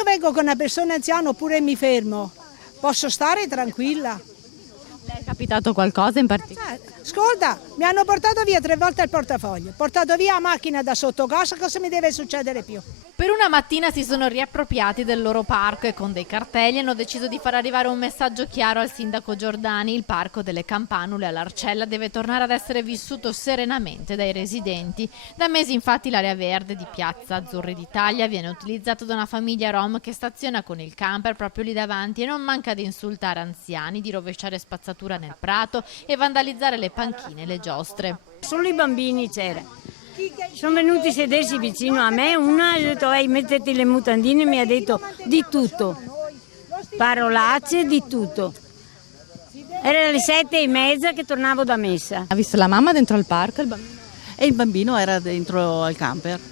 io vengo con una persona anziana oppure mi fermo, posso stare tranquilla. Le è capitato qualcosa in particolare? Ascolta, mi hanno portato via 3 volte il portafoglio, portato via la macchina da sotto casa, cosa mi deve succedere più? Per una mattina si sono riappropriati del loro parco e con dei cartelli hanno deciso di far arrivare un messaggio chiaro al sindaco Giordani. Il parco delle Campanule all'Arcella deve tornare ad essere vissuto serenamente dai residenti. Da mesi infatti l'area verde di Piazza Azzurri d'Italia viene utilizzata da una famiglia rom che staziona con il camper proprio lì davanti e non manca di insultare anziani, di rovesciare spazzatura nel prato e vandalizzare le panchine e le giostre. Solo i bambini c'era. Sono venuti a sedersi vicino a me, una ha detto mettiti le mutandine, mi ha detto di tutto, parolacce, di tutto. Era le 7:30 che tornavo da messa. Ha visto la mamma dentro al parco? E il bambino era dentro al camper.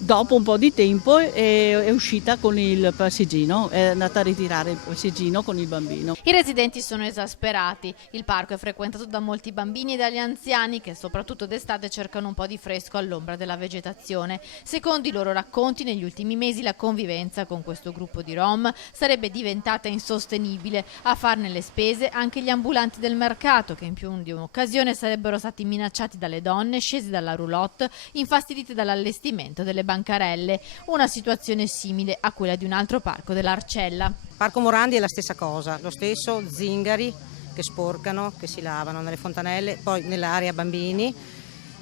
Dopo un po' di tempo è uscita con il passeggino, è andata a ritirare il passeggino con il bambino. I residenti sono esasperati. Il parco è frequentato da molti bambini e dagli anziani che soprattutto d'estate cercano un po' di fresco all'ombra della vegetazione. Secondo i loro racconti, negli ultimi mesi la convivenza con questo gruppo di rom sarebbe diventata insostenibile. A farne le spese anche gli ambulanti del mercato, che in più di un'occasione sarebbero stati minacciati dalle donne scese dalla roulotte, infastidite dall'allestimento delle bancarelle. Una situazione simile a quella di un altro parco dell'Arcella. Parco Morandi è la stessa cosa, lo stesso, zingari che sporcano, che si lavano nelle fontanelle, poi nell'area bambini,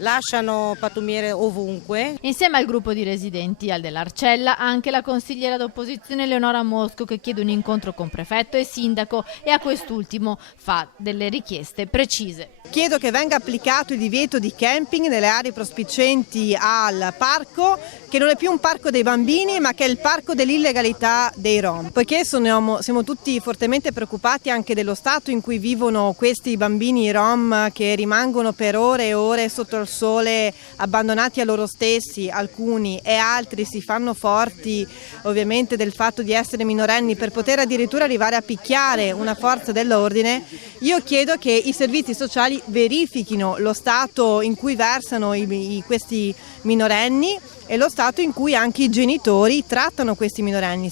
lasciano pattumiere ovunque. Insieme al gruppo di residenti al dell'Arcella anche la consigliera d'opposizione Leonora Mosco, che chiede un incontro con prefetto e sindaco e a quest'ultimo fa delle richieste precise. Chiedo che venga applicato il divieto di camping nelle aree prospicienti al parco, che non è più un parco dei bambini ma che è il parco dell'illegalità dei rom, poiché siamo tutti fortemente preoccupati anche dello stato in cui vivono questi bambini rom che rimangono per ore e ore sotto il sole abbandonati a loro stessi, alcuni, e altri si fanno forti ovviamente del fatto di essere minorenni per poter addirittura arrivare a picchiare una forza dell'ordine. Io chiedo che i servizi sociali verifichino lo stato in cui versano questi minorenni e lo stato in cui anche i genitori trattano questi minorenni.